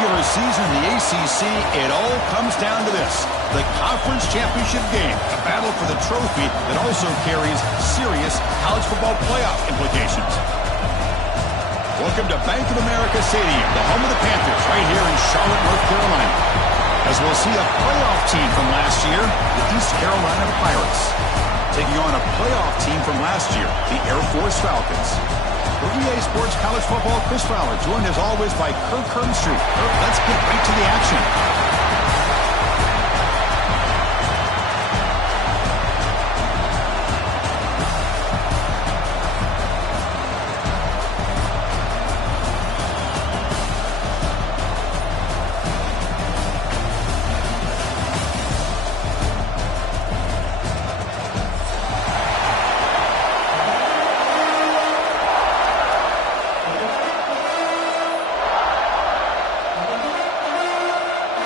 regular season in the ACC, it all comes down to this: the conference championship game, a battle for the trophy that also carries serious college football playoff implications. Welcome to Bank of America Stadium, the home of the Panthers, right here in Charlotte, North Carolina, as we'll see a playoff team from last year, the East Carolina Pirates, taking on a playoff team from last year, the Air Force Falcons. For EA Sports College Football, Chris Fowler, joined as always by Kirk Herbstreit. Kirk, let's get right to the action.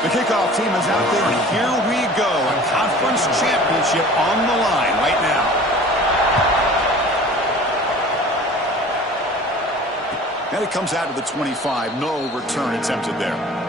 The kickoff team is out there, and here we go. A conference championship on the line right now. And it comes out to the 25. No return attempted there.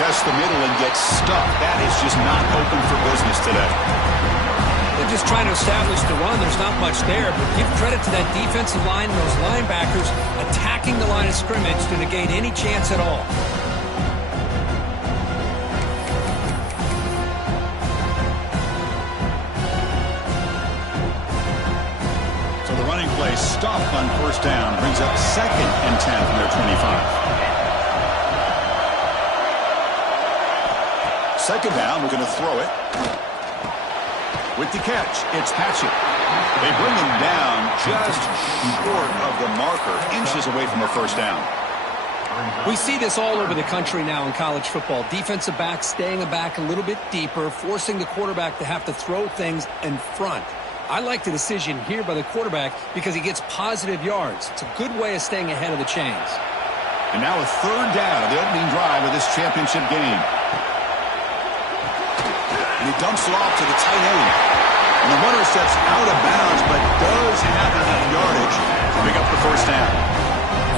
Test the middle and get stuck. That is just not open for business today. They're just trying to establish the run. There's not much there, but give credit to that defensive line and those linebackers attacking the line of scrimmage to negate any chance at all. So the running play stopped on first down, brings up 2nd and 10 from their 25. Second down, we're going to throw it. With the catch, it's Patchett. They bring him down just short of the marker, inches away from a first down. We see this all over the country now in college football. Defensive backs staying back a little bit deeper, forcing the quarterback to have to throw things in front. I like the decision here by the quarterback because he gets positive yards. It's a good way of staying ahead of the chains. And now a third down of the opening drive of this championship game. And he dumps it off to the tight end. And the runner steps out of bounds, but does have enough yardage to pick up the first down.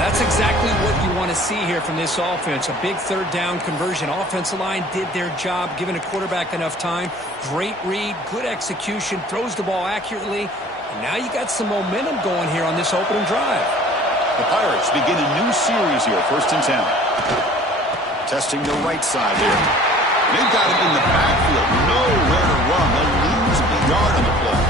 That's exactly what you want to see here from this offense. A big third down conversion. Offensive line did their job, giving a quarterback enough time. Great read, good execution, throws the ball accurately. And now you got some momentum going here on this opening drive. The Pirates begin a new series here, 1st and 10. Testing the right side here. They've got it in the backfield. Nowhere to run. They'll lose a yard on the play.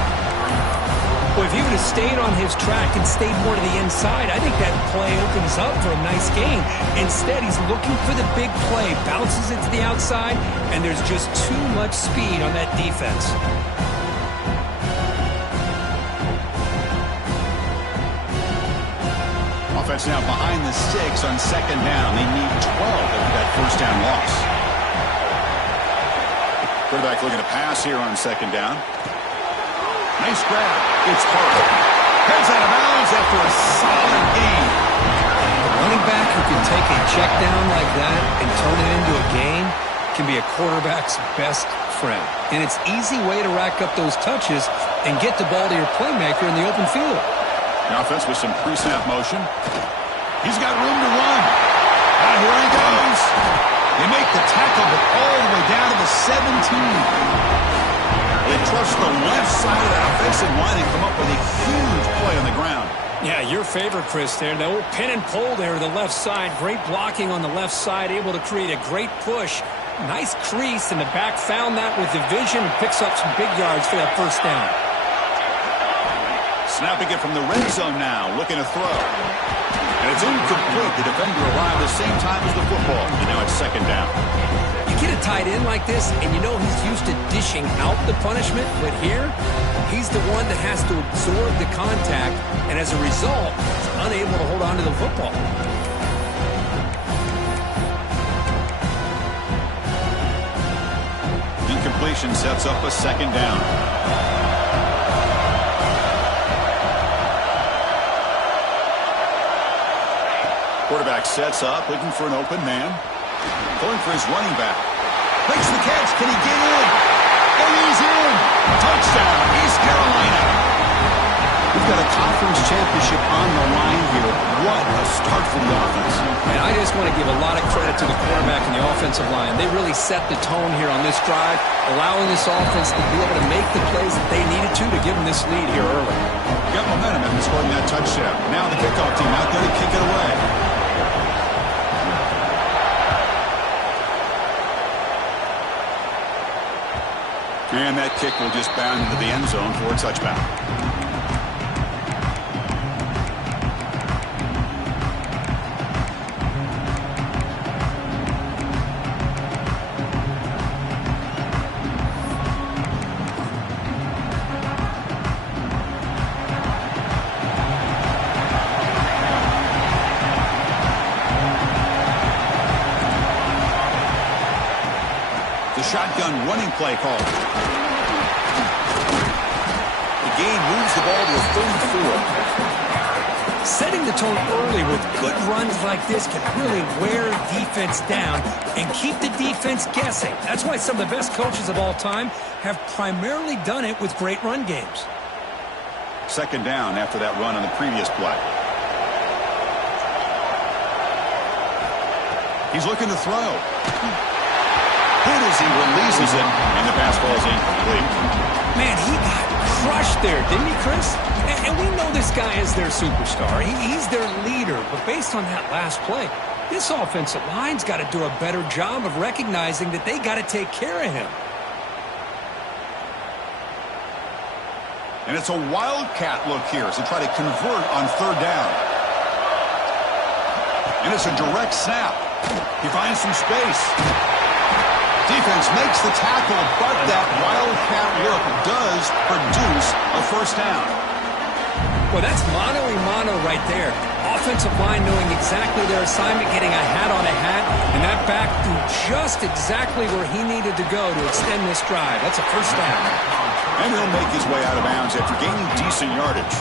Well, if he would have stayed on his track and stayed more to the inside, I think that play opens up for a nice gain. Instead, he's looking for the big play. Bounces it to the outside, and there's just too much speed on that defense. Offense now behind the sticks on 2nd down. They need 12 after that first down loss. Quarterback looking to pass here on 2nd down. Nice grab. It's Parker. Heads out of bounds after a solid gain. A running back who can take a check down like that and turn it into a gain can be a quarterback's best friend. And it's an easy way to rack up those touches and get the ball to your playmaker in the open field. The offense with some pre-snap motion. He's got room to run. Now here he goes. They make the tackle, but all the way down to the 17. They trust the left side of that offensive line and come up with a huge play on the ground. Yeah, your favorite, Chris, there. The old pin and pull there to the left side. Great blocking on the left side, able to create a great push. Nice crease, and the back found that with the vision and picks up some big yards for that first down. Snapping it from the red zone now, looking to throw. And it's incomplete. The defender arrived the same time as the football, and now it's 2nd down. You get a tight end like this, and you know he's used to dishing out the punishment, but here, he's the one that has to absorb the contact, and as a result, he's unable to hold on to the football. completion sets up a second down. Quarterback sets up, looking for an open man. Going for his running back. Makes the catch. Can he get in? And he's in. Touchdown, East Carolina. We've got a conference championship on the line here. What a start for the offense. And I just want to give a lot of credit to the quarterback and the offensive line. They really set the tone here on this drive, allowing this offense to be able to make the plays that they needed to give them this lead here early. Got momentum after scoring that touchdown. Now the kickoff team out there to kick it away. And that kick will just bound into the end zone for a touchback. Shotgun running play call. The gain moves the ball to a 34. Setting the tone early with good runs like this can really wear defense down and keep the defense guessing. That's why some of the best coaches of all time have primarily done it with great run games. Second down after that run on the previous play. He's looking to throw. Hit as he releases it, and the pass ball is incomplete. Man, he got crushed there, didn't he, Chris? And we know this guy is their superstar. He's their leader. But based on that last play, this offensive line's got to do a better job of recognizing that they got to take care of him. And it's a wildcat look here as they try to convert on third down. And it's a direct snap. He finds some space. Defense makes the tackle, but that wildcat look does produce a first down. Well, that's mano-a-mano right there. Offensive line knowing exactly their assignment, getting a hat on a hat, and that back threw just exactly where he needed to go to extend this drive. That's a first down. And he'll make his way out of bounds after gaining decent yardage.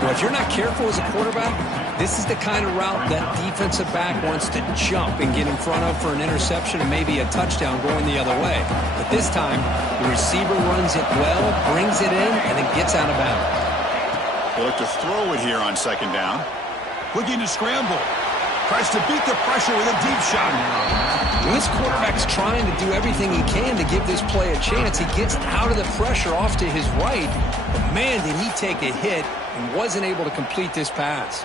Well, if you're not careful as a quarterback, this is the kind of route that defensive back wants to jump and get in front of for an interception and maybe a touchdown going the other way. But this time, the receiver runs it well, brings it in, and then gets out of bounds. He'll look to throw it here on second down. Looking to scramble. Tries to beat the pressure with a deep shot. When this quarterback's trying to do everything he can to give this play a chance, he gets out of the pressure off to his right. But man, did he take a hit and wasn't able to complete this pass.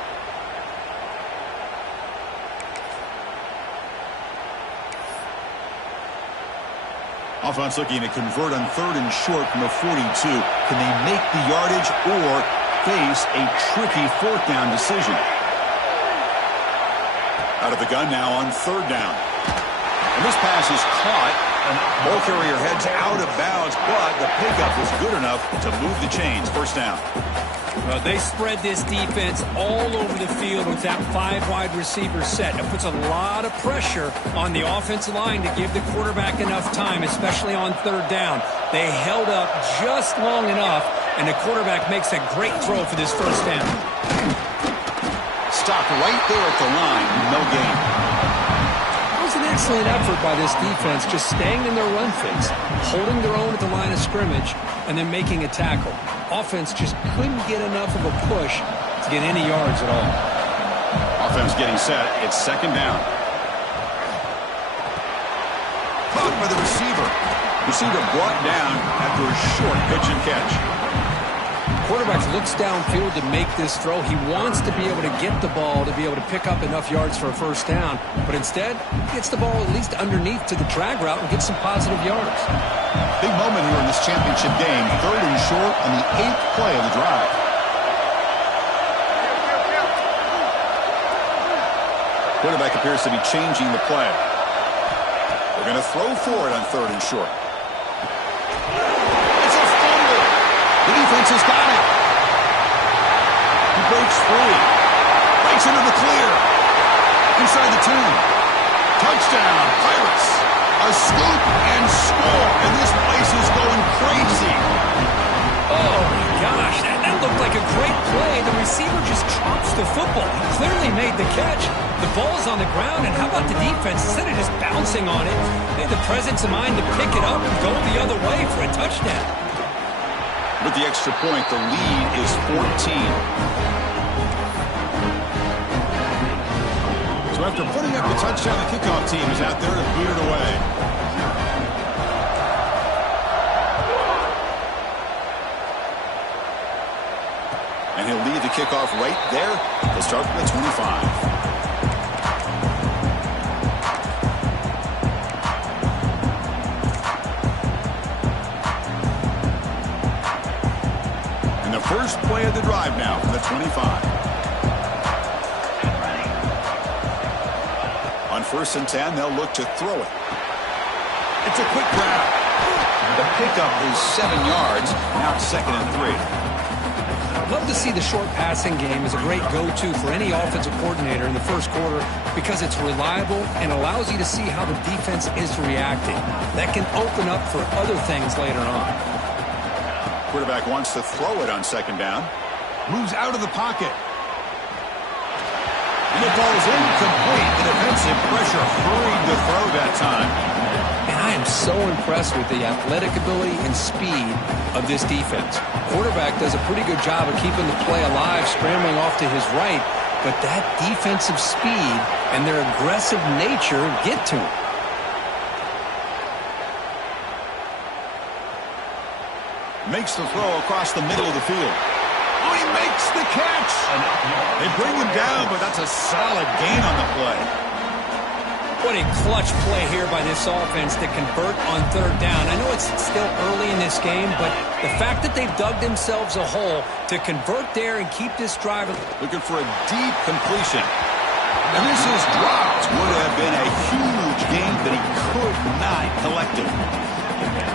Offense looking to convert on third and short from the 42. Can they make the yardage or face a tricky fourth down decision? Out of the gun now on third down. And this pass is caught, and ball carrier heads out of bounds, but the pickup was good enough to move the chains. First down. Well, they spread this defense all over the field with that 5 wide receiver set. It puts a lot of pressure on the offensive line to give the quarterback enough time, especially on third down. They held up just long enough, and the quarterback makes a great throw for this first down. Stopped right there at the line, no gain. It was an excellent effort by this defense, just staying in their run fits, holding their own at the line of scrimmage, and then making a tackle. Offense just couldn't get enough of a push to get any yards at all. Offense getting set. It's second down. Caught by the receiver. Receiver brought down after a short pitch and catch. Quarterback looks downfield to make this throw. He wants to be able to get the ball to be able to pick up enough yards for a first down, but instead gets the ball at least underneath to the drag route and gets some positive yards. Big moment here in this championship game. Third and short on the 8th play of the drive. Quarterback appears to be changing the play. They're going to throw for it on third and short. It's a fumble. The defense has got it. He breaks free. Breaks into the clear. Inside the 10. Touchdown, Pirates. A scoop and score. And this place is going crazy. Oh, my gosh. That looked like a great play. The receiver just drops the football. He clearly made the catch. The ball's on the ground, and how about the defense? Instead of just bouncing on it, they had the presence of mind to pick it up and go the other way for a touchdown. With the extra point, the lead is 14. So after putting up the touchdown, the kickoff team is out there to boot it away. And he'll lead the kickoff right there. He'll start from the 25. And the first play of the drive now from the 25. On 1st and 10, they'll look to throw it. It's a quick grab. The pickup is 7 yards. Now it's 2nd and 3. Love to see the short passing game as a great go-to for any offensive coordinator in the first quarter because it's reliable and allows you to see how the defense is reacting. That can open up for other things later on. Quarterback wants to throw it on 2nd down. Moves out of the pocket. And it falls incomplete. The defensive pressure hurried the throw that time. And I am so impressed with the athletic ability and speed of this defense. Quarterback does a pretty good job of keeping the play alive, scrambling off to his right, but that defensive speed and their aggressive nature get to him. Makes the throw across the middle of the field. Oh, he makes the catch! They bring him down, but that's a solid gain on the play. What a clutch play here by this offense to convert on 3rd down. I know it's still early in this game, but the fact that they've dug themselves a hole to convert there and keep this drive. Looking for a deep completion. And this is dropped. Would have been a huge gain, but he could not collect it.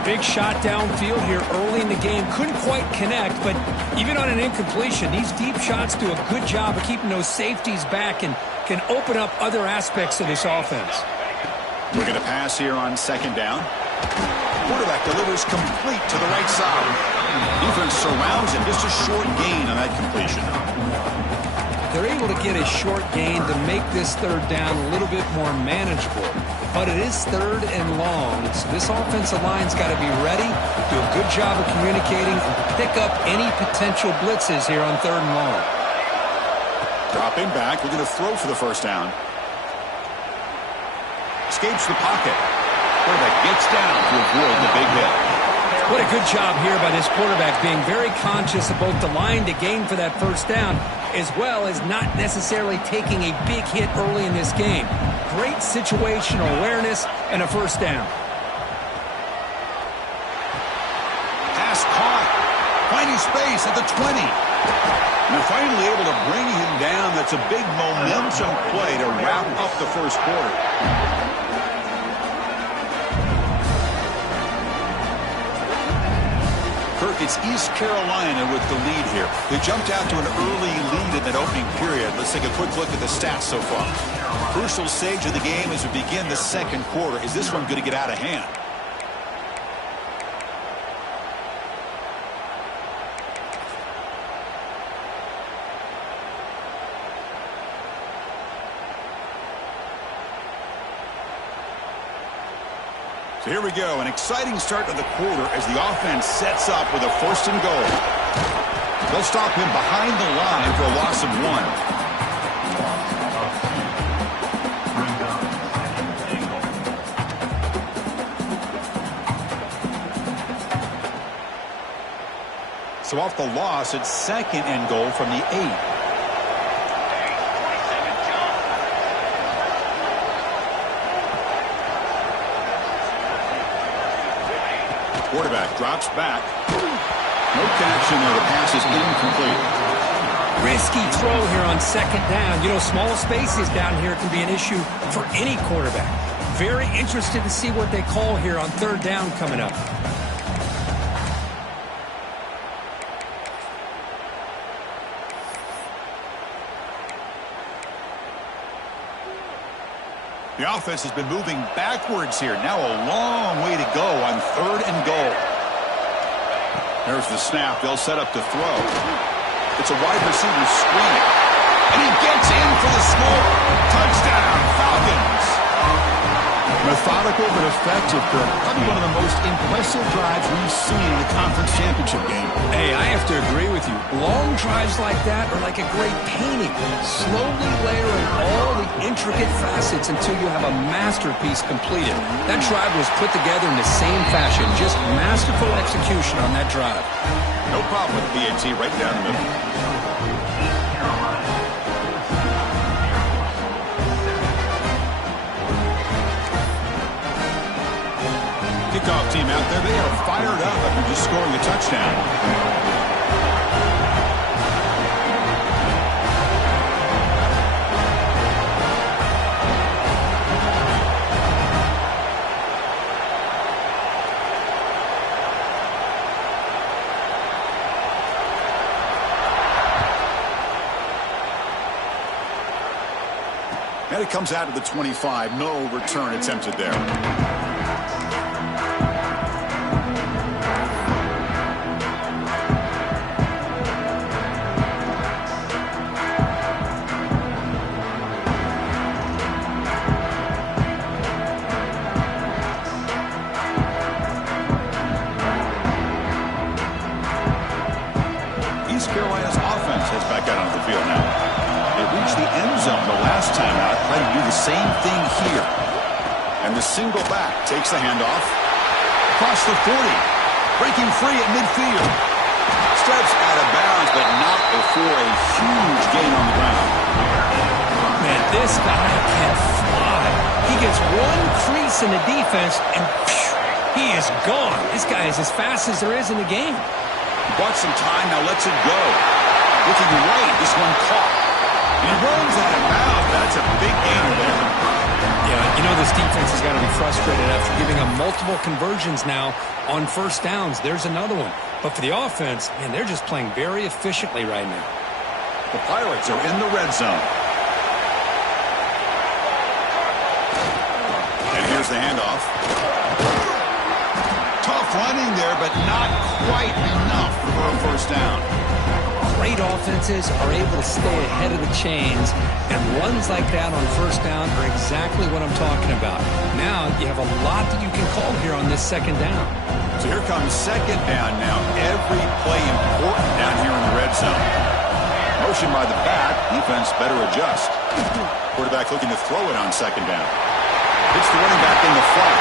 Big shot downfield here early in the game. Couldn't quite connect, but even on an incompletion, these deep shots do a good job of keeping those safeties back and can open up other aspects of this offense. We're going to pass here on 2nd down. Quarterback delivers complete to the right side. Defense surrounds him. Just a short gain on that completion. They're able to get a short gain to make this 3rd down a little bit more manageable. But it is 3rd and long, so this offensive line's got to be ready, do a good job of communicating, and pick up any potential blitzes here on 3rd and long. Dropping back, we're going to throw for the 1st down. Escapes the pocket. Quarterback gets down to avoid the big hit. What a good job here by this quarterback, being very conscious of both the line to gain for that 1st down, as well as not necessarily taking a big hit early in this game. Great situational awareness and a 1st down. Pass caught. Finding space at the 20. And they're finally able to bring him down. That's a big momentum play to wrap up the 1st quarter. Kirk, it's East Carolina with the lead here. They jumped out to an early lead in that opening period. Let's take a quick look at the stats so far. Crucial stage of the game as we begin the 2nd quarter. Is this one going to get out of hand? So here we go, an exciting start to the quarter as the offense sets up with a 1st and goal. They'll stop him behind the line for a loss of 1. So off the loss, it's 2nd and goal from the 8. Quarterback drops back. No connection there. The pass is incomplete. Risky throw here on 2nd down. You know, small spaces down here can be an issue for any quarterback. Very interested to see what they call here on 3rd down coming up. The offense has been moving backwards here. Now a long way to go on 3rd and goal. There's the snap. They'll set up to throw. It's a wide receiver screen. And he gets in for the score. Touchdown, Falcons. Methodical but effective, Kirk. Probably one of the most impressive drives we've seen in the conference championship game. Hey, I have to agree with you. Long drives like that are like a great painting. Slowly layering all the intricate facets until you have a masterpiece completed. That drive was put together in the same fashion. Just masterful execution on that drive. No problem with the PAT right down the middle. Kickoff team out there. They are fired up after just scoring a touchdown. And it comes out of the 25. No return attempted there. East Carolina's offense heads back out onto the field now. They reached the end zone the last time out. Try to do the same thing here. And the single back takes the handoff. Across the 40. Breaking free at midfield. Steps out of bounds, but not before a huge gain on the ground. Man, this guy can fly. He gets one crease in the defense, and he is gone. This guy is as fast as there is in the game. He bought some time, now lets it go. Looking right, this one caught. And he runs out of bounds. That's a big gainer there. Yeah, you know this defense has got to be frustrated after giving up multiple conversions now on first downs. There's another one. But for the offense, man, they're just playing very efficiently right now. The Pirates are in the red zone. And here's the handoff. Tough running there, but not quite enough for a first down. Great offenses are able to stay ahead of the chains, and runs like that on first down are exactly what I'm talking about. Now you have a lot that you can call here on this second down. So here comes second down now. Every play important down here in the red zone. Motion by the back. Defense better adjust. Quarterback looking to throw it on second down. Hits the running back in the front.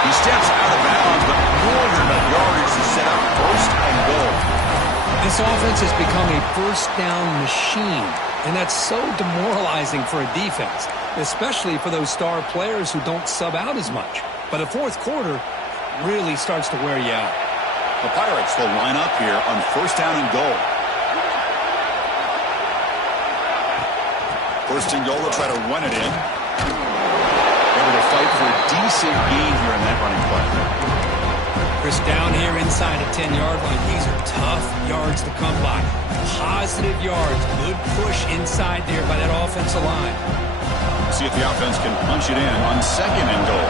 He steps out of bounds, but more than enough yardage to set up first and goal. This offense has become a first down machine, and that's so demoralizing for a defense, especially for those star players who don't sub out as much. But the fourth quarter really starts to wear you out. The Pirates will line up here on first down and goal. First and goal, they'll try to run it in. Able to fight for a decent gain here in that running play. Chris, down here inside the 10-yard line, these are tough yards to come by. Positive yards, good push inside there by that offensive line. See if the offense can punch it in on second and goal.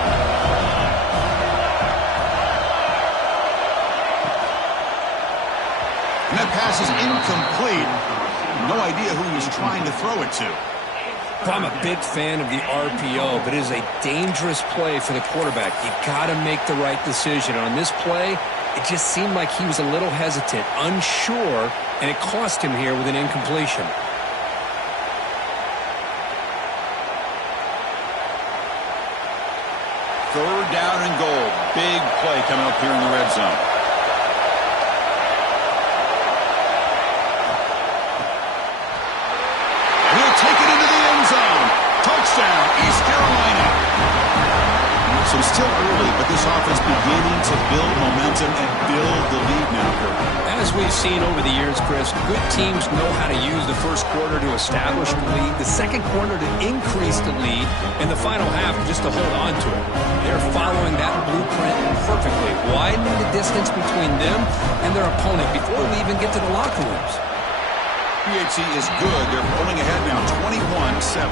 And that pass is incomplete. No idea who he was trying to throw it to. I'm a big fan of the RPO, but it is a dangerous play for the quarterback. You got to make the right decision. On this play, it just seemed like he was a little hesitant, unsure, and it cost him here with an incompletion. Third down and goal. Big play coming up here in the red zone. Take it into the end zone. Touchdown, East Carolina. So still early, but this offense beginning to build momentum and build the lead now, Kirk. As we've seen over the years, Chris, good teams know how to use the first quarter to establish the lead, the second quarter to increase the lead, and the final half just to hold on to it. They're following that blueprint perfectly, widening the distance between them and their opponent before we even get to the locker rooms. PAT is good. They're pulling ahead now, 21-7.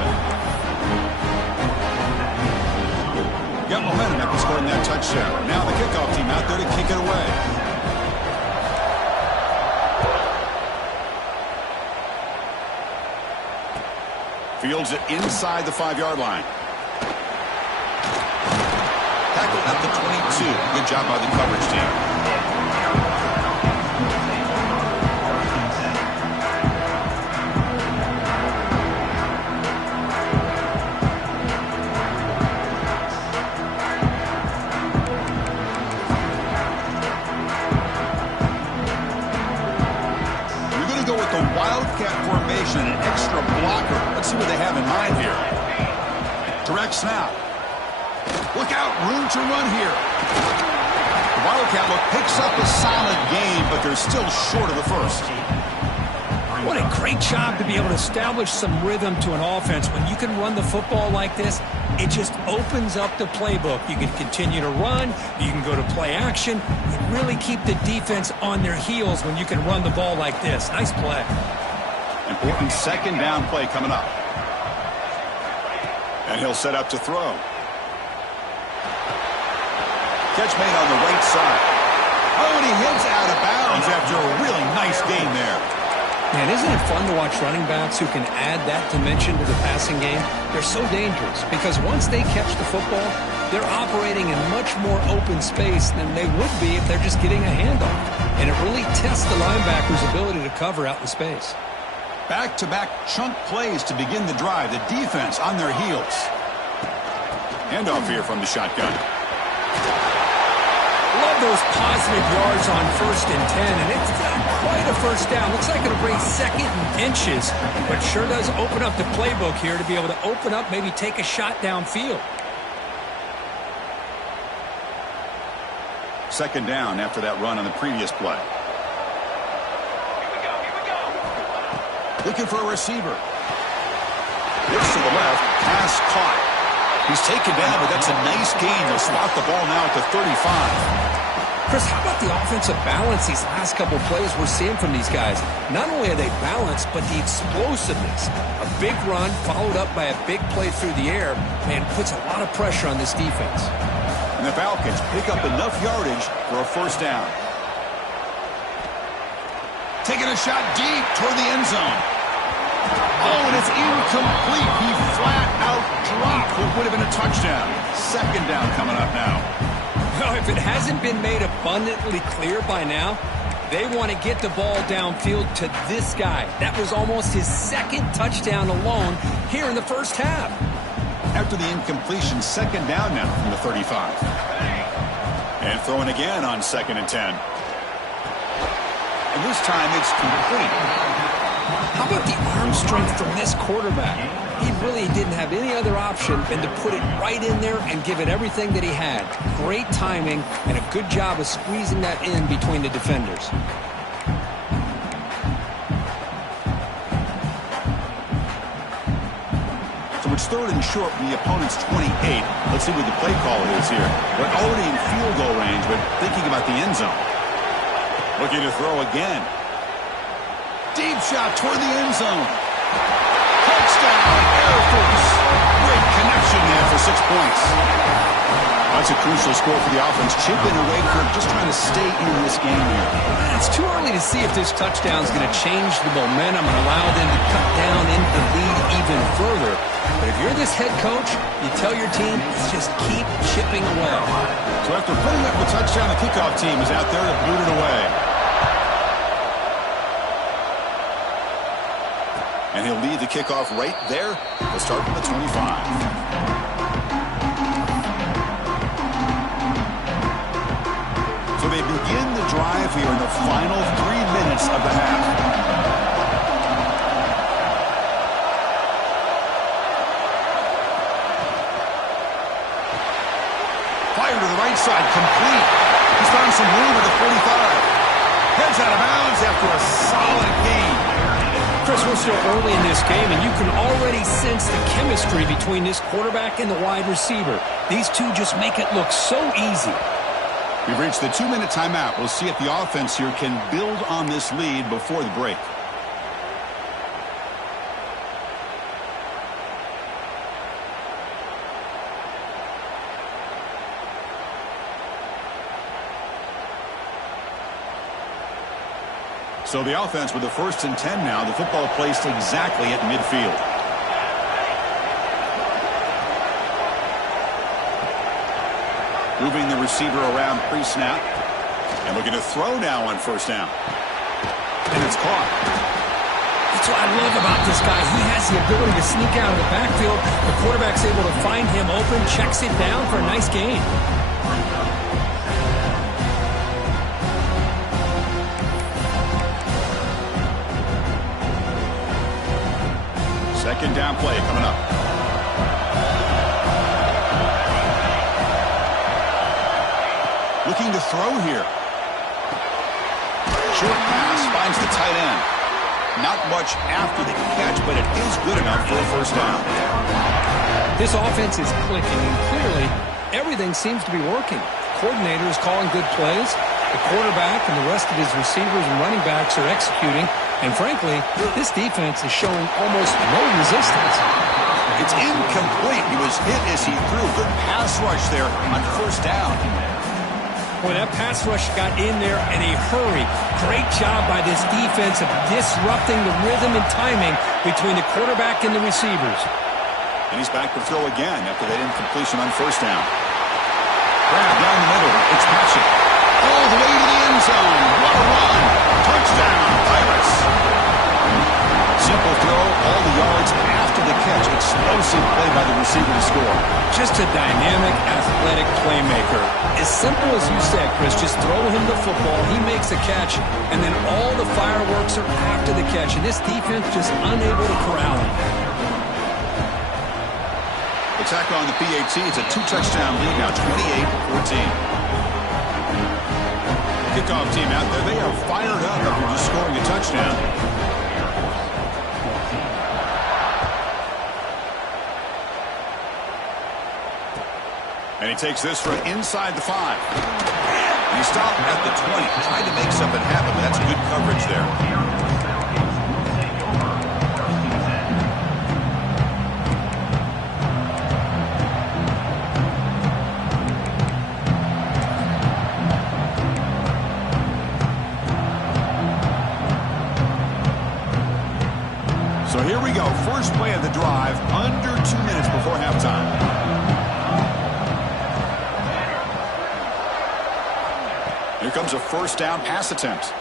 touchdown. Now the kickoff team out there to kick it away. Fields it inside the 5-yard line. Tackled at the 22. Good job by the coverage team. Wildcat formation, an extra blocker. Let's see what they have in mind here. Direct snap. Look out, room to run here. The Wildcat look picks up a solid gain, but they're still short of the first. What a great job to be able to establish some rhythm to an offense. When you can run the football like this, it just opens up the playbook. You can continue to run. You can go to play action. You really keep the defense on their heels when you can run the ball like this. Nice play. Important second down play coming up. And he'll set up to throw. Catch made on the right side. Oh, and he hits out of bounds after a really nice gain there. Man, isn't it fun to watch running backs who can add that dimension to the passing game? They're so dangerous because once they catch the football, they're operating in much more open space than they would be if they're just getting a handoff. And it really tests the linebacker's ability to cover out in space. Back-to-back chunk plays to begin the drive. The defense on their heels. Handoff here from the shotgun. Love those positive yards on 1st and 10, and it's not quite a first down. Looks like it'll bring 2nd and inches, but sure does open up the playbook here to be able to open up, maybe take a shot downfield. 2nd down after that run on the previous play. Looking for a receiver. Looks to the left, pass caught. He's taken down, but that's a nice gain. They'll slot the ball now at the 35. Chris, how about the offensive balance these last couple plays we're seeing from these guys? Not only are they balanced, but the explosiveness. A big run followed up by a big play through the air, man, puts a lot of pressure on this defense. And the Falcons pick up enough yardage for a 1st down. Taking a shot deep toward the end zone. Oh, and it's incomplete. He flat out dropped what would have been a touchdown. 2nd down coming up now. Well, if it hasn't been made abundantly clear by now, they want to get the ball downfield to this guy. That was almost his 2nd touchdown alone here in the first half. After the incompletion, 2nd down now from the 35. And throwing again on 2nd and 10. And this time it's complete. How about the arm strength from this quarterback? He really didn't have any other option than to put it right in there and give it everything that he had. Great timing and a good job of squeezing that in between the defenders. So it's 3rd and short from the opponent's 28. Let's see what the play call is here. They're already in field goal range, but thinking about the end zone. Looking to throw again. Deep shot toward the end zone. Touchdown, Air Force. Great connection there for 6 points. That's a crucial score for the offense. Chipping away for just trying to stay in this game here. It's too early to see if this touchdown is going to change the momentum and allow them to cut down into the lead even further. But if you're this head coach, you tell your team, just keep chipping away. So after putting up the touchdown, the kickoff team is out there to boot it away. And he'll lead the kickoff right there. We'll start from the 25. So they begin the drive here in the final 3 minutes of the half. Fire to the right side, complete. He's found some room at the 45. Heads out of bounds after a solid gain. Chris, we're still early in this game, and you can already sense the chemistry between this quarterback and the wide receiver. These two just make it look so easy. We've reached the 2-minute timeout. We'll see if the offense here can build on this lead before the break. So the offense with the 1st and 10 now. The football placed exactly at midfield. Moving the receiver around pre-snap. And looking to throw now on 1st down. And it's caught. That's what I love about this guy. He has the ability to sneak out of the backfield. The quarterback's able to find him open, checks it down for a nice gain. 2nd down play coming up. Looking to throw here. Short pass finds the tight end. Not much after the catch, but it is good enough for a 1st down. This offense is clicking, and clearly everything seems to be working. The coordinator is calling good plays. The quarterback and the rest of his receivers and running backs are executing. And frankly, this defense is showing almost no resistance. It's incomplete. He was hit as he threw. Good pass rush there on 1st down. Boy, that pass rush got in there in a hurry. Great job by this defense of disrupting the rhythm and timing between the quarterback and the receivers. And he's back to throw again after that incompletion on 1st down. Grab down the middle. It's Patrick. All the way to the end zone. What a run. Touchdown, Pirates. Simple throw, all the yards after the catch. Explosive play by the receiver to score. Just a dynamic, athletic playmaker. As simple as you said, Chris, just throw him the football, he makes a catch, and then all the fireworks are after the catch. And this defense just unable to corral him. The tackle on the PAT, it's a 2-touchdown lead now, 28-14. Kickoff team out there, they are fired up after just scoring a touchdown. And he takes this from inside the 5. And he stopped at the 20, trying to make something happen, but that's good coverage there. So here we go, first play of the drive, under 2 minutes before halftime. Here comes a 1st down pass attempt.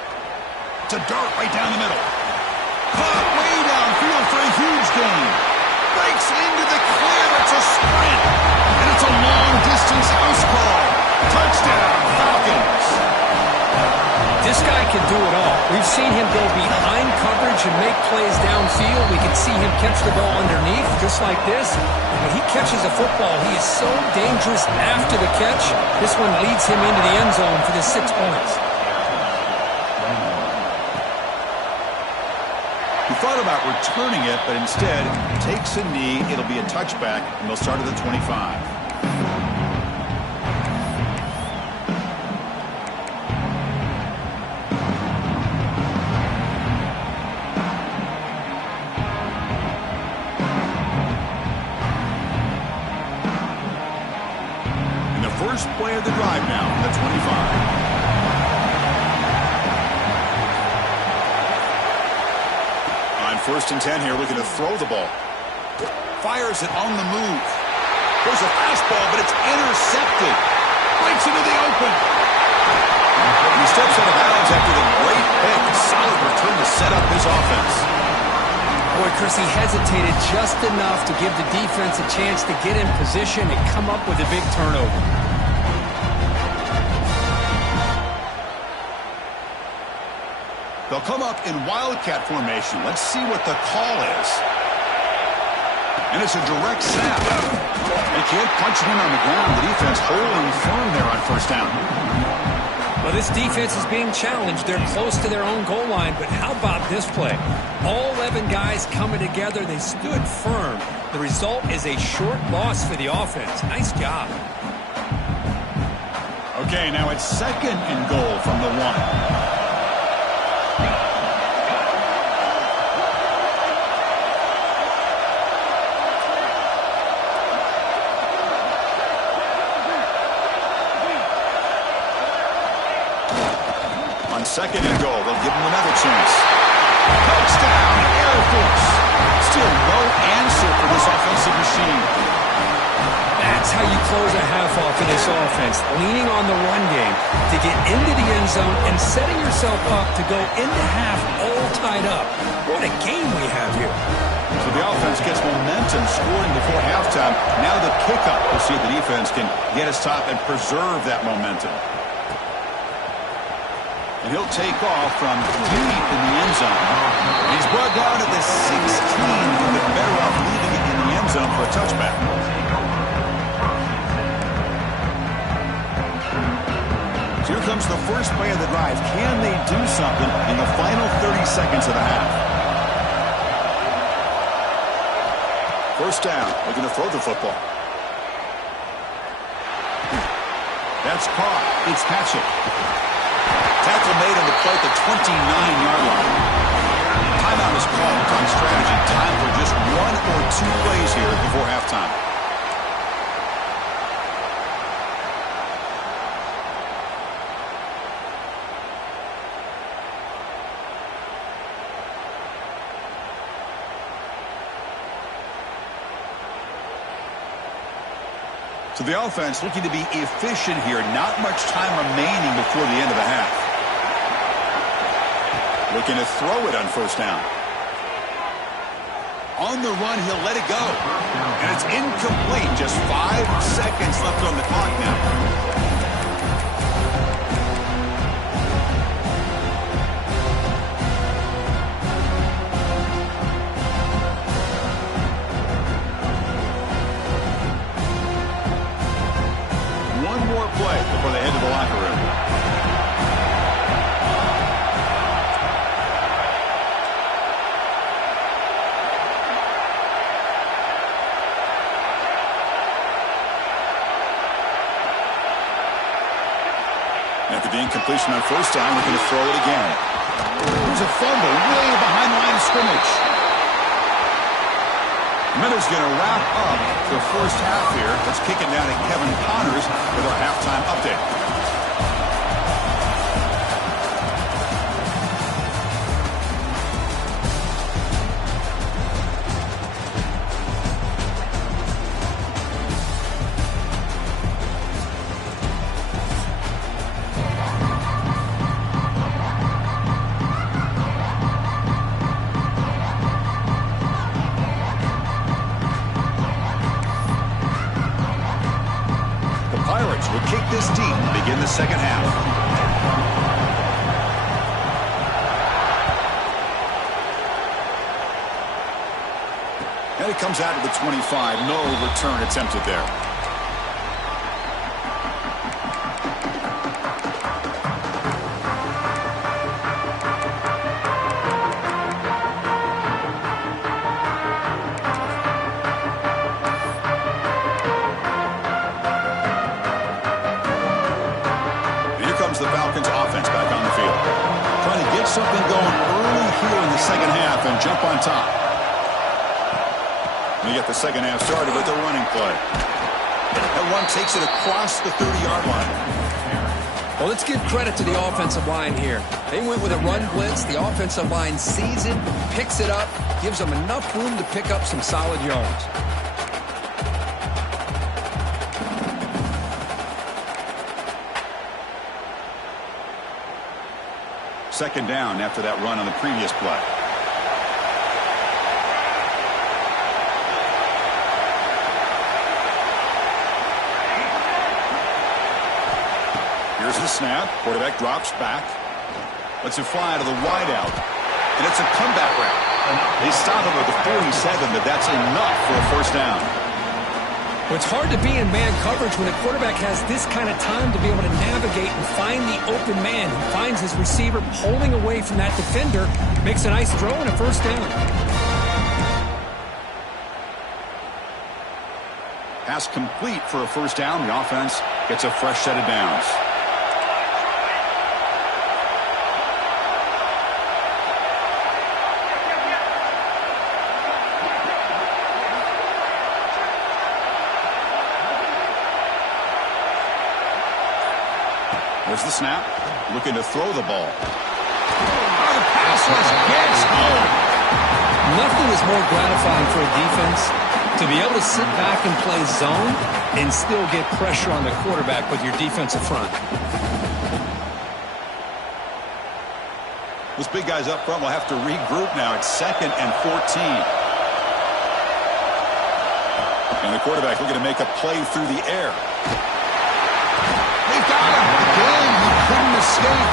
It's a dart right down the middle. Caught way downfield for a huge gain. Breaks into the clear, it's a sprint. And it's a long-distance house call. Touchdown, Falcons. This guy can do it all. We've seen him go behind coverage and make plays downfield. We can see him catch the ball underneath, just like this. When he catches a football, he is so dangerous after the catch. This one leads him into the end zone for the 6 points. He thought about returning it, but instead takes a knee. It'll be a touchback, and they'll start at the 25. First play of the drive now, the 25. On 1st and 10 here, looking to throw the ball. Fires it on the move. There's a fastball, but it's intercepted. Breaks into the open. He steps out of bounds after the great pick. Solid return to set up his offense. Boy, Chris, he hesitated just enough to give the defense a chance to get in position and come up with a big turnover. They'll come up in wildcat formation. Let's see what the call is. And it's a direct snap. They can't punch it in on the ground. The defense holding firm there on 1st down. Well, this defense is being challenged. They're close to their own goal line, but how about this play? All 11 guys coming together. They stood firm. The result is a short loss for the offense. Nice job. Okay, now it's 2nd and goal from the 1. 2nd and goal. They'll give him another chance. Touchdown, Air Force. Still no answer for this offensive machine. That's how you close a half off in this offense, leaning on the run game to get into the end zone and setting yourself up to go into half all tied up. What a game we have here. So the offense gets momentum scoring before halftime. Now the kickoff. We'll see if the defense can get a stop and preserve that momentum. And he'll take off from deep in the end zone. He's brought down at the 16. He'll be better off leaving it in the end zone for a touchback. So here comes the first play of the drive. Can they do something in the final 30 seconds of the half? First down. They're going to throw the football. That's caught. It's Hatchett. Tackle made on the play at the 29-yard line. Timeout is called on strategy. Time for just 1 or 2 plays here before halftime. So the offense looking to be efficient here. Not much time remaining before the end of the half. Looking to throw it on first down. On the run, he'll let it go. And it's incomplete. Just 5 seconds left on the clock now. Play before they head to the locker room. After the incompletion on first down, we're going to throw it again. There's a fumble way behind the line of scrimmage. Miller's going to wrap up the first half here. Let's kick it down to Kevin Connors with our halftime update. Will kick this deep and begin the second half. And it comes out to the 25. No return attempted there. The Falcons offense back on the field. Trying to get something going early here in the second half and jump on top. We get the second half started with a running play. That one takes it across the 30-yard line. Well, let's give credit to the offensive line here. They went with a run blitz. The offensive line sees it, picks it up, gives them enough room to pick up some solid yards. Second down after that run on the previous play. Here's the snap. Quarterback drops back. Lets it fly to the wideout. And it's a comeback route. They stop him at the 47, but that's enough for a first down. Well, it's hard to be in man coverage when a quarterback has this kind of time to be able to navigate and find the open man who finds his receiver pulling away from that defender, makes a nice throw and a first down. Pass complete for a first down. The offense gets a fresh set of downs. There's the snap. Looking to throw the ball. Oh, the pass rush gets home. Nothing is more gratifying for a defense to be able to sit back and play zone and still get pressure on the quarterback with your defensive front. Those big guys up front will have to regroup now. It's 2nd and 14. And the quarterback looking to make a play through the air. They've got him. Again, he couldn't escape.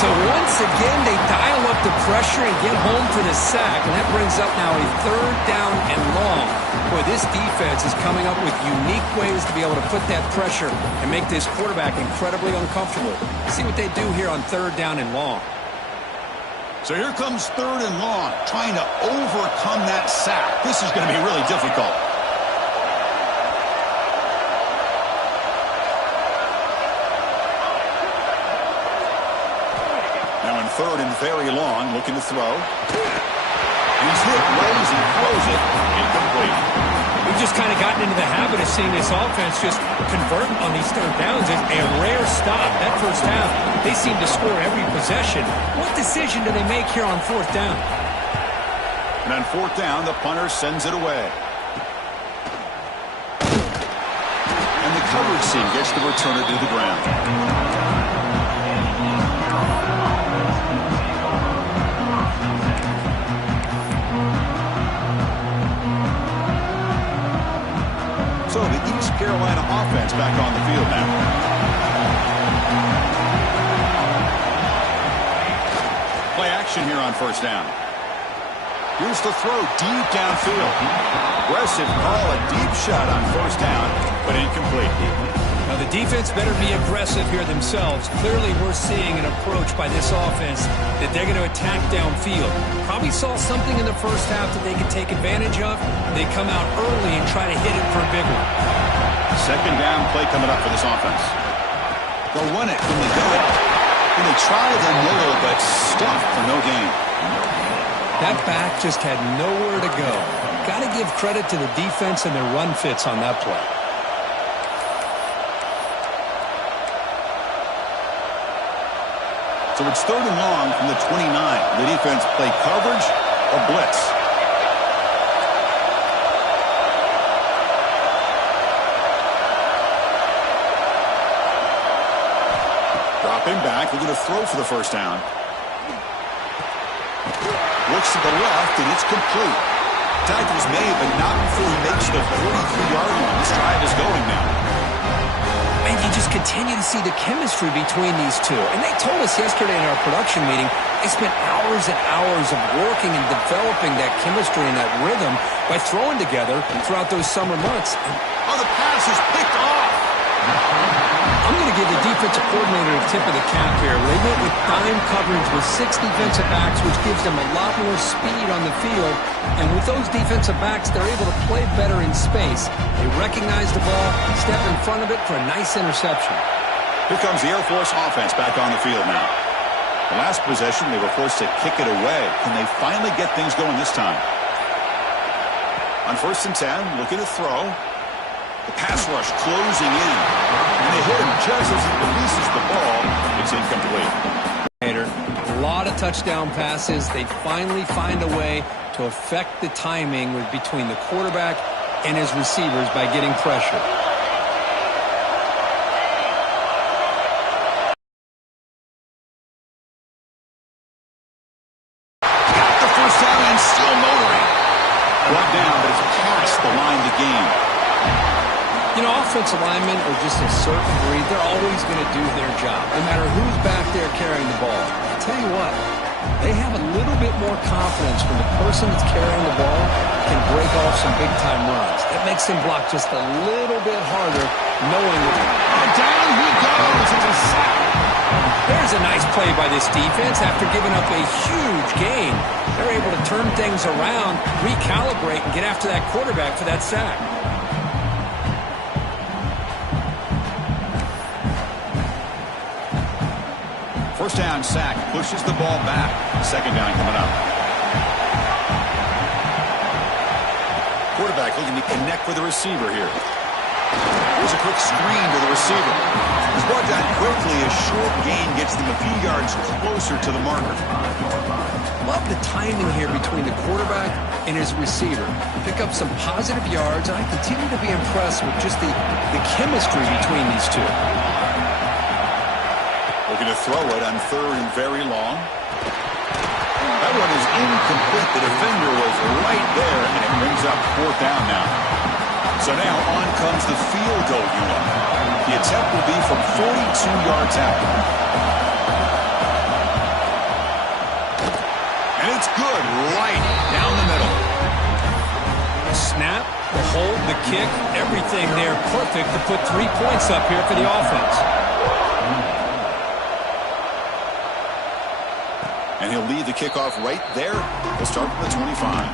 So once again, they dial up the pressure and get home for the sack. And that brings up now a 3rd down and long. Boy, this defense is coming up with unique ways to be able to put that pressure and make this quarterback incredibly uncomfortable. See what they do here on 3rd down and long. So here comes 3rd and long, trying to overcome that sack. This is going to be really difficult. Now in 3rd and very long, looking to throw. He's hit low as he throws it. Incomplete. We've just kind of gotten into the habit of seeing this offense just convert on these 3rd downs. It's a rare stop. That first half, they seem to score every possession. What decision do they make here on 4th down? And on 4th down, the punter sends it away. And the coverage team gets the returner to the ground. So the East Carolina offense back on the field now. Play action here on 1st down. Here's the throw deep downfield. Aggressive call, a deep shot on 1st down, but incomplete. Now the defense better be aggressive here themselves. Clearly we're seeing an approach by this offense that they're going to attack downfield. Probably saw something in the first half that they could take advantage of. They come out early and try to hit it for a big one. 2nd down play coming up for this offense. They'll run it when they do it. When they try the middle, but stuffed for no gain. That back just had nowhere to go. Got to give credit to the defense and their run fits on that play. So it's 3rd and long from the 29. The defense play coverage or blitz. Dropping back, looking to throw for the 1st down. Looks to the left, and it's complete. Tackle's made, but not before he makes the 43-yard line. This drive is going now. And you just continue to see the chemistry between these two. And they told us yesterday in our production meeting, they spent hours and hours of working and developing that chemistry and that rhythm by throwing together throughout those summer months. Oh, the pass is picked off. I'm going to give the defensive coordinator a tip of the cap here. They went with dime coverage with 6 defensive backs, which gives them a lot more speed on the field. And with those defensive backs, they're able to play better in space. They recognize the ball, step in front of it for a nice interception. Here comes the Air Force offense back on the field now. The last possession, they were forced to kick it away. Can they finally get things going this time? On 1st and 10, looking to throw. The pass rush closing in. And they hit him just as he releases the ball. It's incomplete. A lot of touchdown passes. They finally find a way to affect the timing between the quarterback and his receivers by getting pressure. Got the 1st down and still motoring. Brought down, but it's past the line to gain. You know, offensive linemen are just a certain breed. They're always going to do their job, no matter who's back there carrying the ball. I'll tell you what, they have a little bit more confidence when the person that's carrying the ball can break off some big-time runs. That makes them block just a little bit harder, knowing that down he goes. It's a sack. There's a nice play by this defense. After giving up a huge gain, they're able to turn things around, recalibrate, and get after that quarterback for that sack. 1st down sack, pushes the ball back. 2nd down coming up. Quarterback looking to connect with the receiver here. Here's a quick screen to the receiver. He's brought down quickly. A short gain gets them a few yards closer to the marker. Love the timing here between the quarterback and his receiver. Pick up some positive yards, and I continue to be impressed with just the chemistry between these two. Looking to throw it on third and very long. That one is incomplete. The defender was right there, and it brings up fourth down now. So now on comes the field goal unit. The attempt will be from 42 yards out. And it's good right down the middle. The snap, the hold, the kick, everything there perfect to put 3 points up here for the offense. And he'll lead the kickoff right there. He'll start from the 25.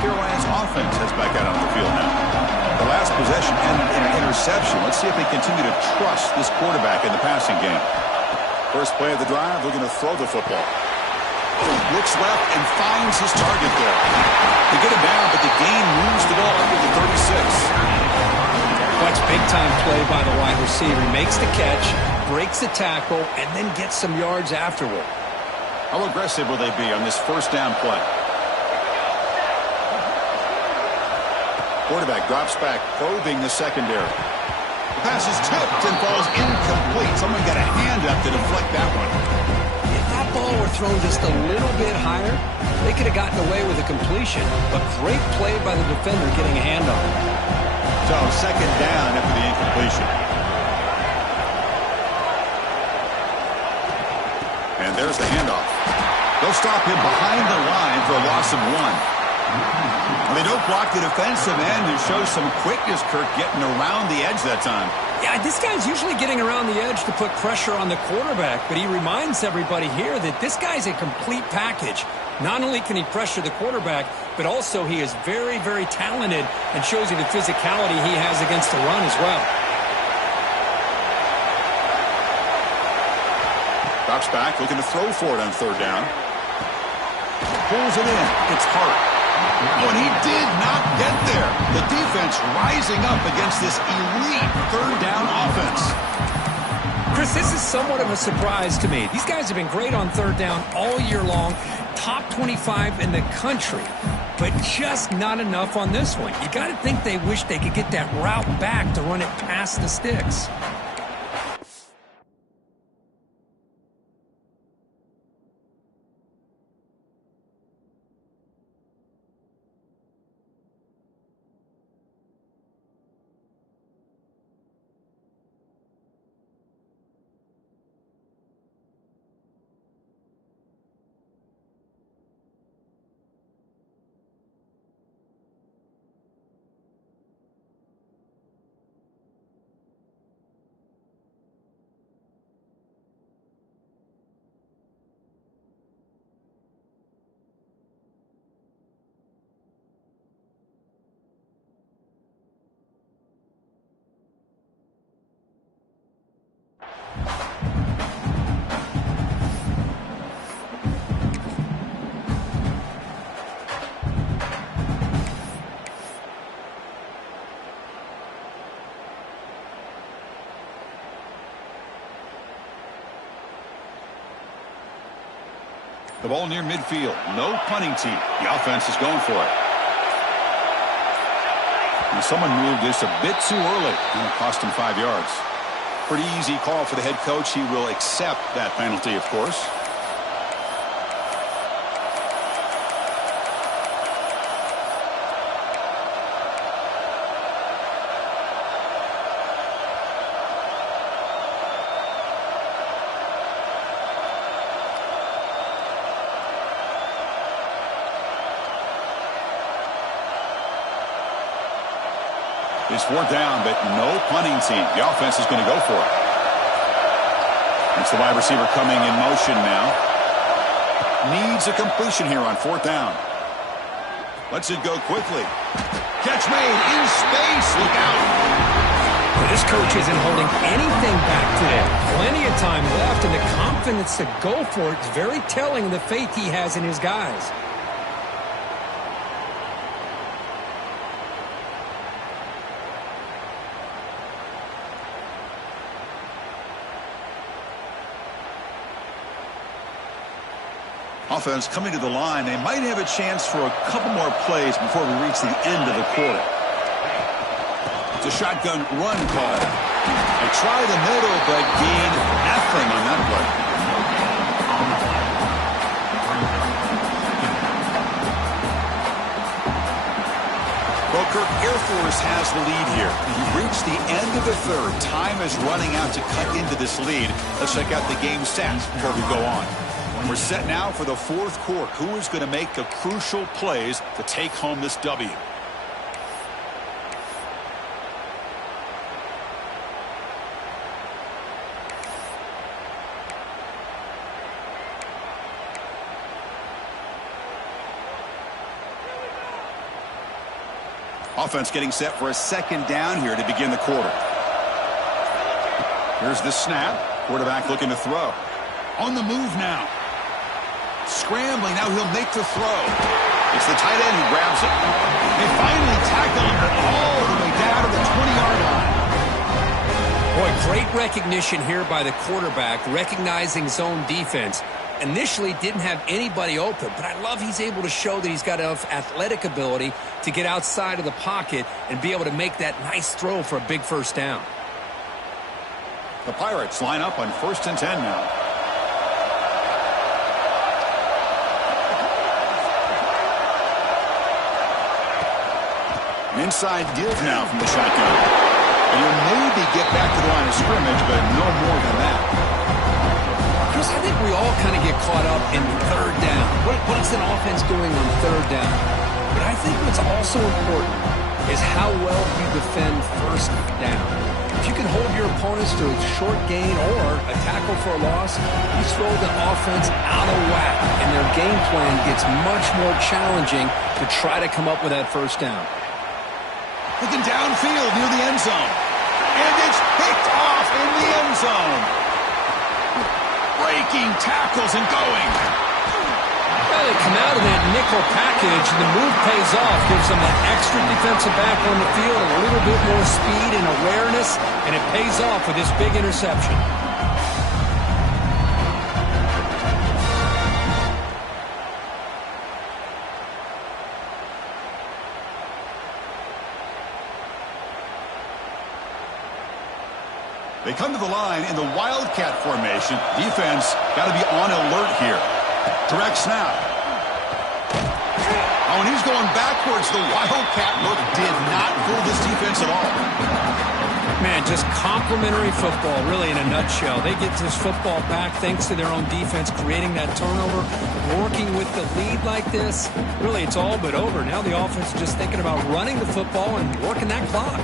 Carolina's offense heads back out on the field now. The last possession ended in an interception. Let's see if they continue to trust this quarterback in the passing game. First play of the drive, looking to throw the football. Looks left and finds his target there. They get him down, but the gain moves the ball up to the 36. That's big-time play by the wide receiver. He makes the catch, breaks the tackle, and then gets some yards afterward. How aggressive will they be on this first down play? Quarterback drops back, probing the secondary. The pass is tipped and falls incomplete. Someone got a hand up to deflect that one. If that ball were thrown just a little bit higher, they could have gotten away with a completion. But great play by the defender getting a hand on it. So second down after the incompletion. And there's the handoff. They'll stop him behind the line for a loss of 1. They don't block the defensive end and show some quickness, Kirk, getting around the edge that time. Yeah, this guy's usually getting around the edge to put pressure on the quarterback, but he reminds everybody here that this guy's a complete package. Not only can he pressure the quarterback, but also he is very, very talented and shows you the physicality he has against the run as well. Drops back, looking to throw for it on third down. Pulls it in. It's Hart. Oh, and he did not get there. The defense rising up against this elite third down offense. Chris, this is somewhat of a surprise to me. These guys have been great on third down all year long. Top 25 in the country, but just not enough on this one. You got to think they wish they could get that route back to run it past the sticks. The ball near midfield. No punting team. The offense is going for it. And someone moved this a bit too early. And it cost him 5 yards. Pretty easy call for the head coach. He will accept that penalty, of course. It's fourth down, but no punting team. The offense is going to go for it. It's the wide receiver coming in motion now. Needs a completion here on 4th down. Lets it go quickly. Catch made in space. Look out. Well, this coach isn't holding anything back today. Plenty of time left, and the confidence to go for it is very telling of the faith he has in his guys. Offense coming to the line. They might have a chance for a couple more plays before we reach the end of the quarter. It's a shotgun run call. They try the middle, but gain nothing on that play. Well, Kirk, Air Force has the lead here. We've reached the end of the third. Time is running out to cut into this lead. Let's check out the game stats before we go on. We're set now for the 4th quarter. Who is going to make the crucial plays to take home this W? Offense getting set for a 2nd down here to begin the quarter. Here's the snap. Quarterback looking to throw. On the move now. Scrambling, now he'll make the throw. It's the tight end who grabs it. They finally tackle him all the way down to the 20-yard line. Boy, great recognition here by the quarterback, recognizing zone defense. Initially didn't have anybody open, but I love he's able to show that he's got enough athletic ability to get outside of the pocket and be able to make that nice throw for a big 1st down. The Pirates line up on 1st and 10 now. Inside give now from the shotgun. And you'll maybe get back to the line of scrimmage, but no more than that. Chris, I think we all kind of get caught up in 3rd down. What is an offense doing on 3rd down? But I think what's also important is how well you defend 1st down. If you can hold your opponents to a short gain or a tackle for a loss, you throw the offense out of whack, and their game plan gets much more challenging to try to come up with that 1st down. Looking downfield near the end zone. And it's picked off in the end zone. Breaking tackles and going. Well, they come out of that nickel package, and the move pays off, gives them that extra defensive back on the field, a little bit more speed and awareness, and it pays off with this big interception. They come to the line in the Wildcat formation. Defense got to be on alert here. Direct snap. Oh, and he's going backwards. The Wildcat look did not fool this defense at all. Man, just complimentary football, really, in a nutshell. They get this football back thanks to their own defense, creating that turnover, working with the lead like this. Really, it's all but over. Now the offense is just thinking about running the football and working that clock.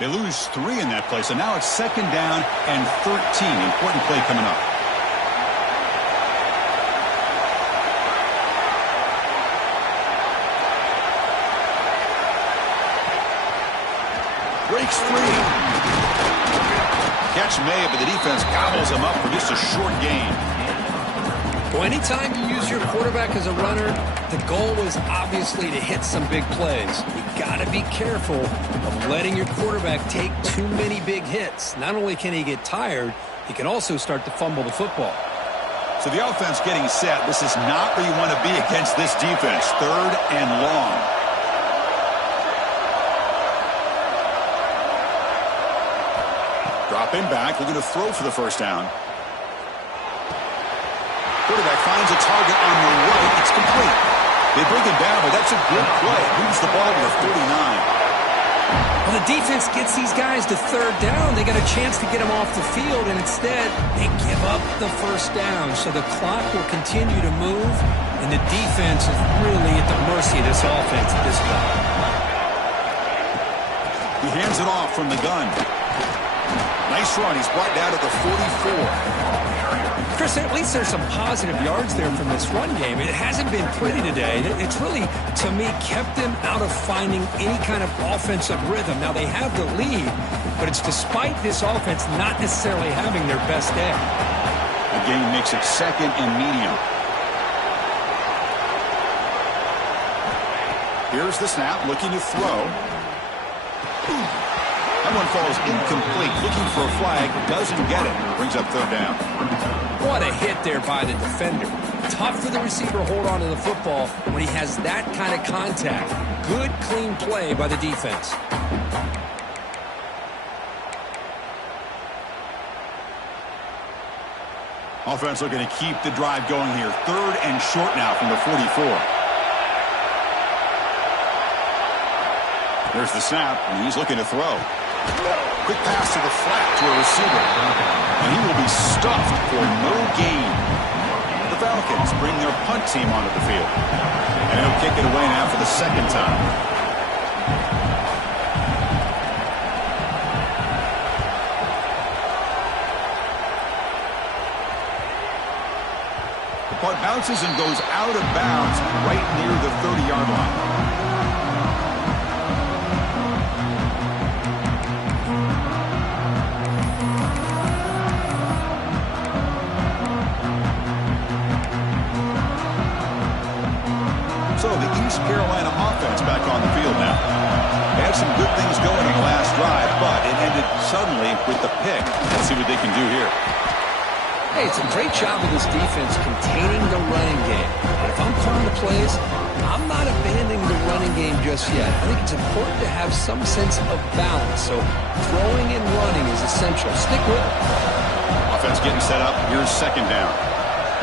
They lose 3 in that play, so now it's 2nd down and 13. Important play coming up. Breaks free. Catch made, but the defense gobbles him up for just a short gain. Well, anytime you use your quarterback as a runner, the goal is obviously to hit some big plays. You got to be careful of letting your quarterback take too many big hits. Not only can he get tired, he can also start to fumble the football. So the offense getting set. This is not where you want to be against this defense. 3rd and long. Dropping back, looking to throw for the 1st down. Quarterback finds a target on the right. It's complete. They bring it down, but that's a good play. Moves the ball to the 39. Well, the defense gets these guys to 3rd down. They got a chance to get them off the field, and instead they give up the 1st down. So the clock will continue to move, and the defense is really at the mercy of this offense at this point. He hands it off from the gun. Nice this run. He's brought down to the 44. Chris, at least there's some positive yards there from this run game. It hasn't been pretty today. It's really, to me, kept them out of finding any kind of offensive rhythm. Now, they have the lead, but it's despite this offense not necessarily having their best day. The game makes it 2nd and medium. Here's the snap, looking to throw. That one falls incomplete. Looking for a flag, doesn't get it. Brings up 3rd down. What a hit there by the defender. Tough for the receiver to hold on to the football when he has that kind of contact. Good, clean play by the defense. Offense looking to keep the drive going here. 3rd and short now from the 44. There's the snap, and he's looking to throw. Quick pass to the flat to a receiver. And he will be stuffed for no gain. The Falcons bring their punt team onto the field. And he'll kick it away now for the 2nd time. The punt bounces and goes out of bounds right near the 30-yard line. So the East Carolina offense back on the field now. They had some good things going in the last drive, but it ended suddenly with the pick. Let's see what they can do here. Hey, it's a great job of this defense containing the running game. But if I'm calling the plays, I'm not abandoning the running game just yet. I think it's important to have some sense of balance. So throwing and running is essential. Stick with it. Offense getting set up. Here's 2nd down.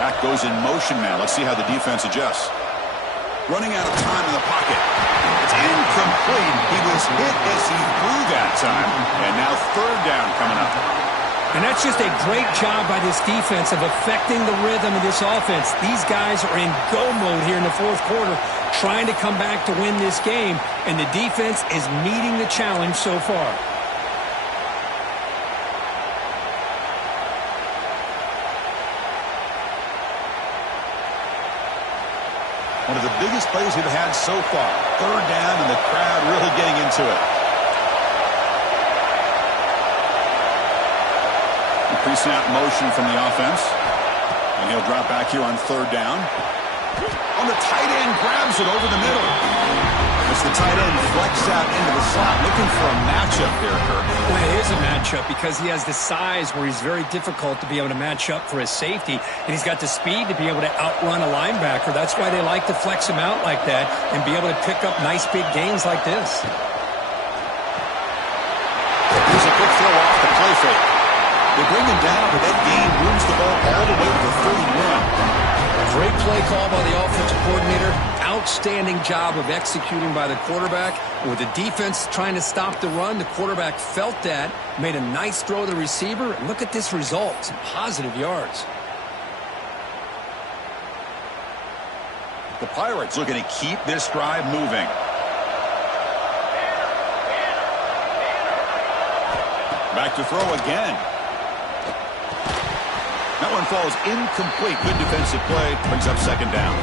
Back goes in motion now. Let's see how the defense adjusts. Running out of time in the pocket. It's incomplete. He was hit as he threw that time. And now 3rd down coming up. And that's just a great job by this defense of affecting the rhythm of this offense. These guys are in go mode here in the 4th quarter, trying to come back to win this game. And the defense is meeting the challenge so far. One of the biggest plays we've had so far. 3rd down and the crowd really getting into it. Pre-snap motion from the offense. And he'll drop back here on 3rd down. On the tight end, grabs it over the middle. As the tight end flex out into the slot. Looking for a matchup here, Kirk. Well, it is a matchup because he has the size where he's very difficult to be able to match up for his safety. And he's got the speed to be able to outrun a linebacker. That's why they like to flex him out like that and be able to pick up nice big gains like this. Here's a quick throw off the play fake. They bring him down, but that gain moves the ball all the way to the 31. Great play call by the offensive coordinator. Outstanding job of executing by the quarterback. With the defense trying to stop the run, the quarterback felt that, made a nice throw to the receiver. And look at this result, some positive yards. The Pirates looking to keep this drive moving. Back to throw again. That one falls incomplete. Good defensive play. Brings up 2nd down.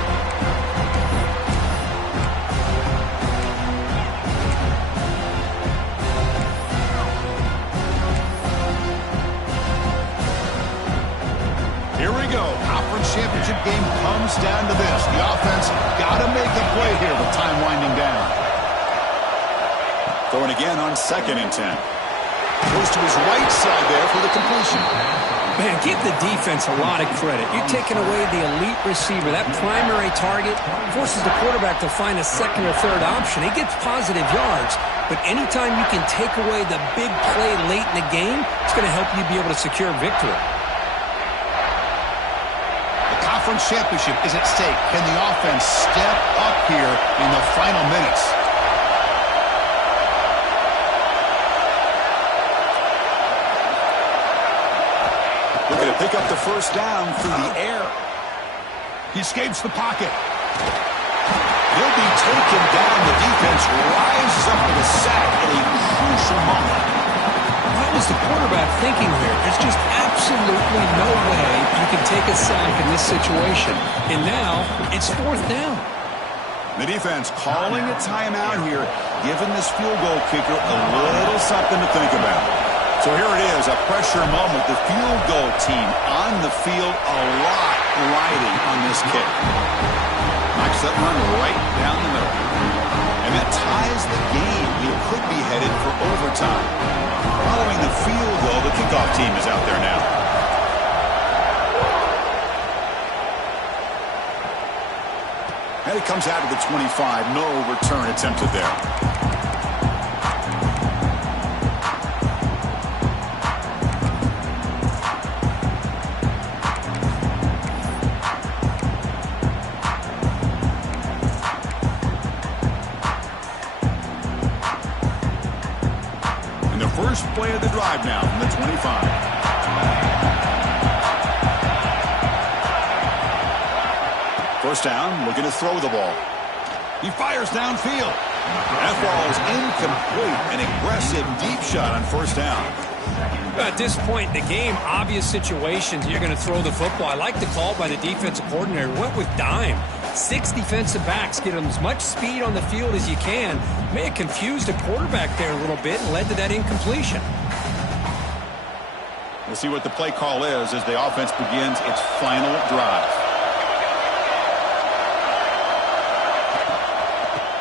Here we go. Conference championship game comes down to this. The offense got to make a play here with time winding down. Throwing again on 2nd and 10. Goes to his right side there for the completion. Man, give the defense a lot of credit. You're taking away the elite receiver. That primary target forces the quarterback to find a 2nd or 3rd option. He gets positive yards, but anytime you can take away the big play late in the game, it's going to help you be able to secure victory. The conference championship is at stake. Can the offense step up here in the final minutes? Looking to pick up the 1st down through the air. He escapes the pocket. He'll be taken down. The defense rises up with a sack at a crucial moment. Well, What was the quarterback thinking here? There's just absolutely no way you can take a sack in this situation. And now it's 4th down. The defense calling a timeout here, giving this field goal kicker a little something to think about. So here it is, a pressure moment. The field goal team on the field, a lot riding on this kick. Knocks that run right down the middle. And that ties the game. We could be headed for overtime. Following the field goal, the kickoff team is out there now. And it comes out of the 25. No return attempted there. And the first play of the drive now from the 25. First down, looking to throw the ball. He fires downfield. That ball is incomplete. An aggressive deep shot on first down. At this point in the game, obvious situations, you're going to throw the football. I like the call by the defensive coordinator. Went with dime. 6 defensive backs, get them as much speed on the field as you can. May have confused the quarterback there a little bit and led to that incompletion. We'll see what the play call is as the offense begins its final drive.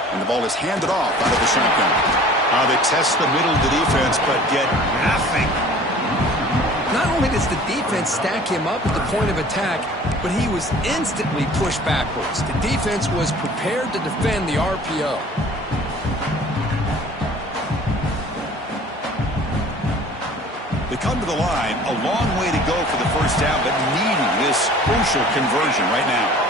And the ball is handed off out of the shotgun. They test the middle of the defense, but get nothing. Not only does the defense stack him up at the point of attack, but he was instantly pushed backwards. The defense was prepared to defend the RPO. They come to the line, a long way to go for the first down, but needing this crucial conversion right now.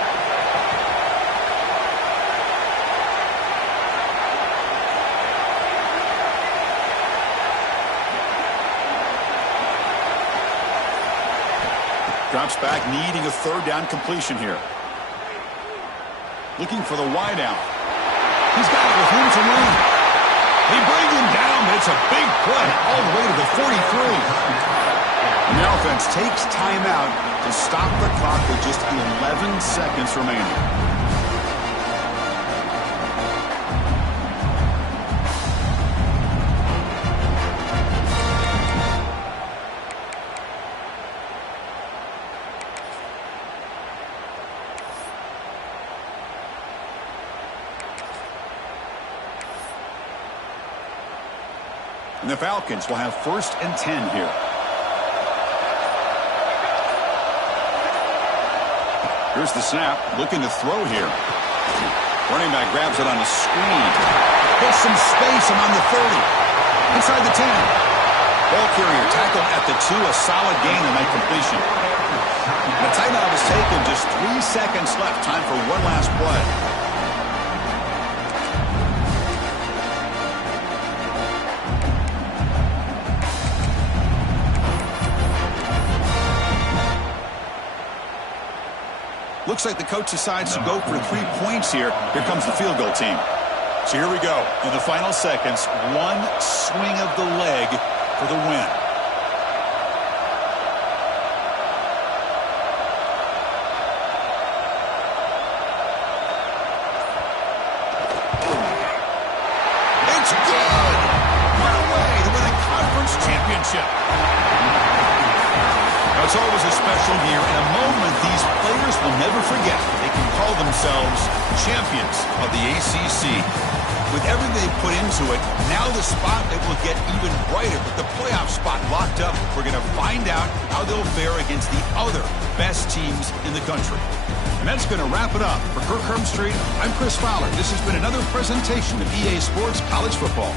Drops back, needing a third down completion here. Looking for the wide out. He's got it with room to run. He brings him down, but it's a big play all the way to the 43. And the offense takes timeout to stop the clock with just 11 seconds remaining. And the Falcons will have 1st and 10 here. Here's the snap, looking to throw here. Running back grabs it on a screen. Gets some space among the 30. Inside the 10. Ball carrier tackled at the 2, a solid gain and that completion. The timeout is taken, just 3 seconds left. Time for one last play. Looks like the coach decides to go for 3 points here. Here comes the field goal team. So here we go. In the final seconds, one swing of the leg for the win. It's good! What a way to win a conference championship. It's always a special year and a moment these players will never forget. They can call themselves champions of the ACC. With everything they put into it, now the spotlight will get even brighter. With the playoff spot locked up, we're going to find out how they'll fare against the other best teams in the country. And that's going to wrap it up. For Kirk Street, I'm Chris Fowler. This has been another presentation of EA Sports College Football.